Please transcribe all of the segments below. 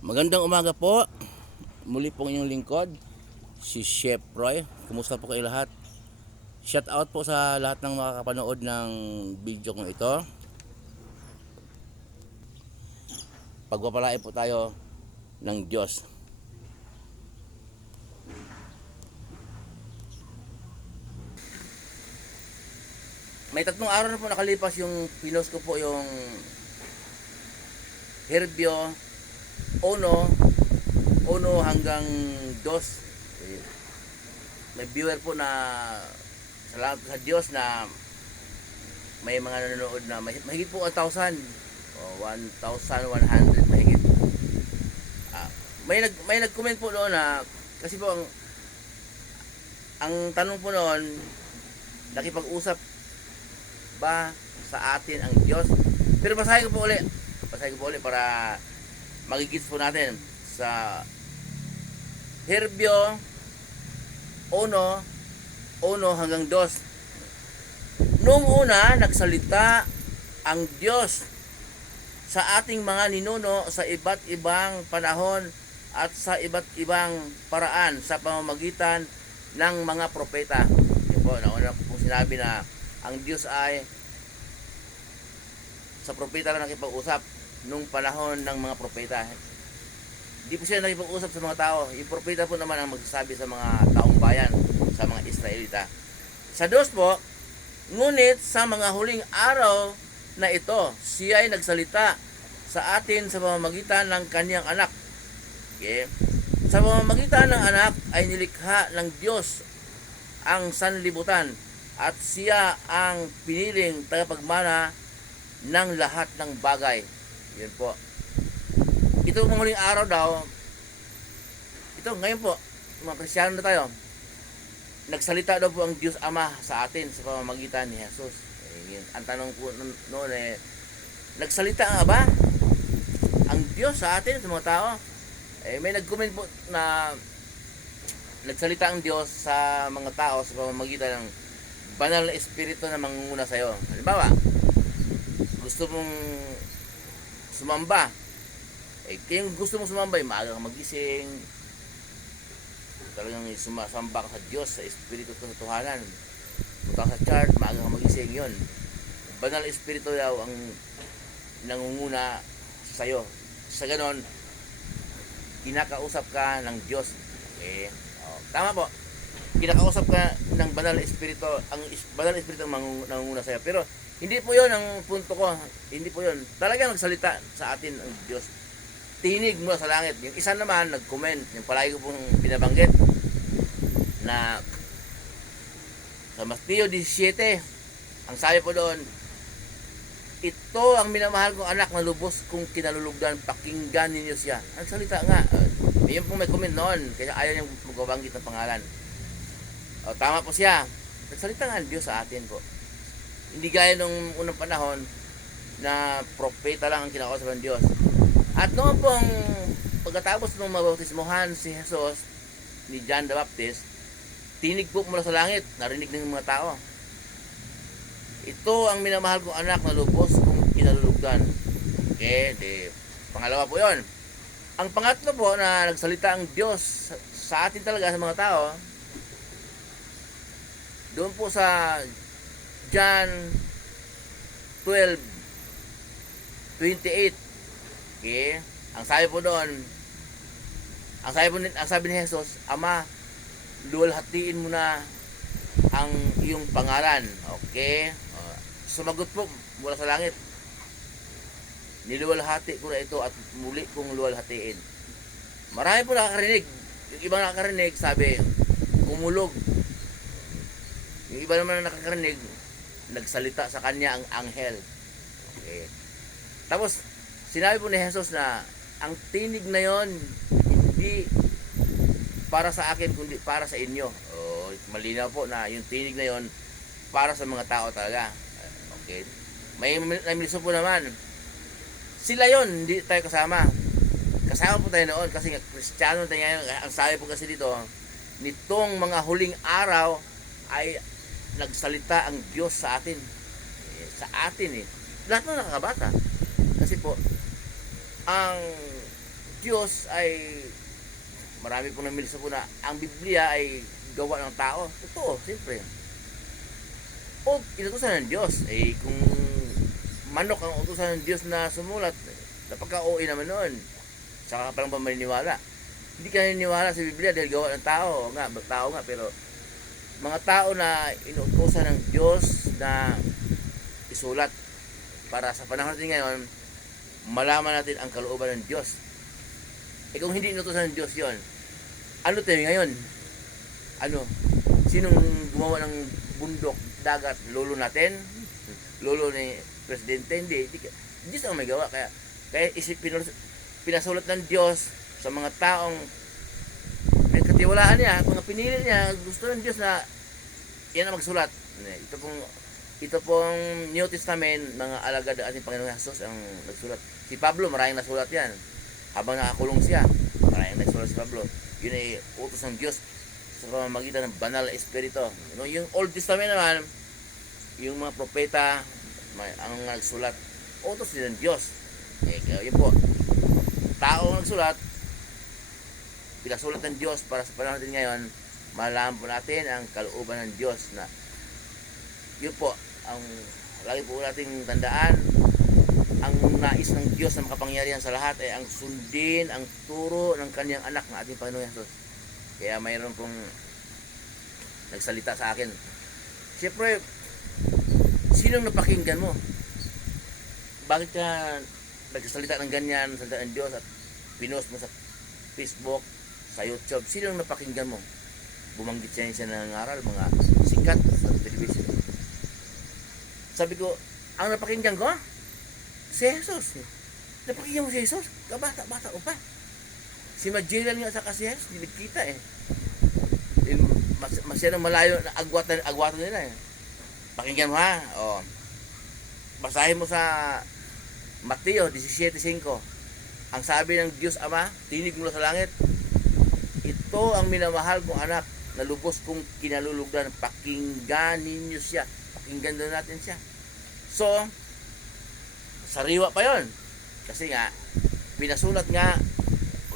Magandang umaga po. Muli pong inyong lingkod, si Chef Roy. Kumusta po kayo lahat? Shout out po sa lahat ng makakapanood ng video kong ito. Pagpapalain po tayo ng Diyos. May 3 araw na po nakalipas yung pinost ko po yung Herbio 1 hanggang 2. May viewer po na salamat sa Diyos na may mga nanonood na mahigit po 1,000 o 1,100 mahigit. May nag-comment po noon na kasi po ang tanong po noon, nakipag-usap ba sa atin ang Diyos? Pero basahin ko po ulit para magigits po natin sa Herbio 1 hanggang 2. Noong una, nagsalita ang Diyos sa ating mga ninuno sa iba't ibang panahon at sa iba't ibang paraan sa pamamagitan ng mga propeta. Yun po, nauna po sinabi na ang Diyos ay sa propeta lang nakipag-usap nung panahon ng mga propeta. Hindi po siya nakipag-usap sa mga tao. Yung propeta po naman ang magsasabi sa mga taong bayan, sa mga Israelita. Sa 2 po, ngunit sa mga huling araw na ito, siya ay nagsalita sa atin sa pamamagitan ng kaniyang anak. Okay? Sa pamamagitan ng anak ay nilikha ng Diyos ang sanlibutan at siya ang piniling tagapagmana ng lahat ng bagay. Yun po. Ito mga huling araw daw, ito ngayon po, mga Kristiyano na tayo, nagsalita daw po ang Diyos Ama sa atin sa pamamagitan ni Jesus. Ang tanong po noon nagsalita nga ba ang Diyos sa atin, sa mga tao? May nag-comment po na nagsalita ang Diyos sa mga tao sa pamamagitan ng banal na espiritu na mangunguna sa iyo. Halimbawa, gusto mong sumamba. Kung gusto mong sumamba, maaga kang magising. Talagang sumasamba ka sa Diyos, sa espiritu at katotohanan. Punta ka sa church, maaga kang magising. Yun. Banal na espiritu daw ang nangunguna sa iyo. Sa ganon, kinakausap ka ng Diyos. Okay? Tama po. Kinakausap ka ng banal na espiritu, ang banal na espiritu ang nangunguna sa iyo. Pero hindi po 'yon ang punto ko. Hindi po 'yon. Talagang nagsalita sa atin ang Diyos. Tinig mula sa langit. Yung isa naman nag-comment, yung palagi ko pong binabanggit na sa Mateo 17, ang sabi po doon, ito ang minamahal kong anak na lubos kong kinalulugdan, pakinggan ninyo siya. Ang salita nga. Yun pong may comment noon, kaya ayaw niyang magbabanggit ng pangalan. Tama po siya. Nagsalita nga ang Diyos sa atin po. Hindi gaya nung unang panahon na propeta lang ang kinakausap ng Diyos. At noon pong pagkatapos ng mabautismohan si Jesus ni John the Baptist, tinig po mula sa langit, narinig ng mga tao. Ito ang minamahal kong anak na lubos kong kinalulugdan. Okay, pangalawa po yon. Ang pangatlo po na nagsalita ang Diyos sa atin talaga sa mga tao, doon po sa John 12:28. Okay? Ang sabi po doon, ang sabi ni Jesus, Ama, luwalhatiin mo na ang iyong pangalan. Okay? Sumagot po mula sa langit, niluwalhati ko na ito at muli kong luwalhatiin. Marami po nakakarinig. Yung ibang nakakarinig, sabi, kumulog. Yung iba naman na nakakarinig, nagsalita sa kanya ang anghel. Okay. Tapos, sinabi po ni Jesus na ang tinig na yon hindi para sa akin kundi para sa inyo. Malinaw po na yung tinig na yon para sa mga tao talaga. Okay. May namiso po naman. Sila yon, hindi tayo kasama. Kasama po tayo noon kasi Kristiyano tayo ngayon. Ang sabi po kasi dito, nitong mga huling araw ay nagsalita ang Diyos sa atin. Sa atin lahat ng nakakabata. Kasi po, ang Diyos ay marami pong namilsa po na ang Biblia ay gawa ng tao. Totoo, siyempre. O inutusan ng Diyos. Eh, kung manok ang utusan ng Diyos na sumulat, napaka-OA naman noon. Saka ka palang ba maniniwala? Hindi ka naniniwala sa Biblia dahil gawa ng tao. Tao nga, pero mga tao na inutusan ng Diyos na isulat para sa panahon natin ngayon, malaman natin ang kalooban ng Diyos. Eh kung hindi inutusan ng Diyos yon, ano tayo ngayon? Ano? Sinong gumawa ng bundok, dagat? Lolo natin? Lolo ni Presidente? Hindi. Diyos ang may gawa. Kaya pinasulat ng Diyos sa mga taong nagkatiwalaan niya, mga pinili niya, gusto ng Diyos na yan ang magsulat. Ito pong New Testament, mga alagad ng ating Panginoong Jesus ang nagsulat. Si Pablo, maraming nasulat yan. Habang nakakulong siya, maraming nagsulat si Pablo. Yun ay utos ng Diyos sa pamamagitan ng banal na espiritu. Yung Old Testament naman, yung mga propeta ang nagsulat, utos din ng Diyos. Yun po, tao ang nagsulat, pinasulat ng Diyos para sa panahon natin ngayon, malaman po natin ang kalooban ng Diyos na yun po, ang lagi po nating tandaan, ang nais ng Diyos na makapangyarihan sa lahat ay ang sundin, ang turo ng kanyang anak na ating Panginoon Jesus. Kaya mayroon pong nagsalita sa akin. Siyempre, sinong napakinggan mo? Bakit ka nagsalita ng ganyan, salita ng Diyos at pinost mo sa Facebook, sa YouTube? Sinong napakinggan mo? Bumanggit siya ng aral, mga sikat sa television. Sabi ko, ang napakinggan ko, si Jesus. Napakinggan mo si Jesus? Bata o pa. Si Magellan nga sa kasi Jesus, hindi nagkita eh. Masyadong malayo na agwatan nila eh. Pakinggan mo ha. O, basahin mo sa Mateo 17:5. Ang sabi ng Diyos Ama, tinig mula sa langit, ito ang minamahal kong anak na lubos kong kinalulugdan. Pakinggan ninyo siya. Pakinggan doon natin siya. So, sariwa pa yon. Kasi nga, pinasulat nga,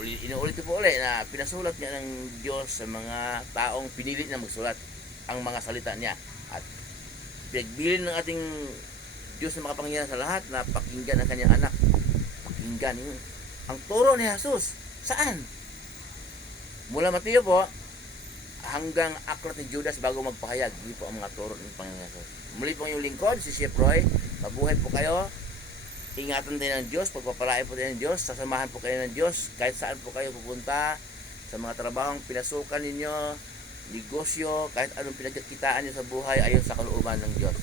inuulit po ulit na pinasulat nga ng Diyos sa mga taong pinili na magsulat ang mga salita niya. At pinagbilin ng ating Diyos na makapangyarihan sa lahat na pakinggan ang kanyang anak. Pakinggan yun. Ang turo ni Jesus, saan? Mula Mateo po, hanggang aklat ni Judas bago magpahayag. Hindi po ang mga turo ng Panginoon Jesus. Muli po yung lingkod, si Chef Roy. Mabuhay po kayo. Ingatan din ng Diyos, pagpapalain po din ng Diyos, sasamahan po kayo ng Diyos, kahit saan po kayo pupunta, sa mga trabahong pinasukan ninyo, negosyo, kahit anong pinagkakitaan nyo sa buhay, ayon sa kalooban ng Diyos.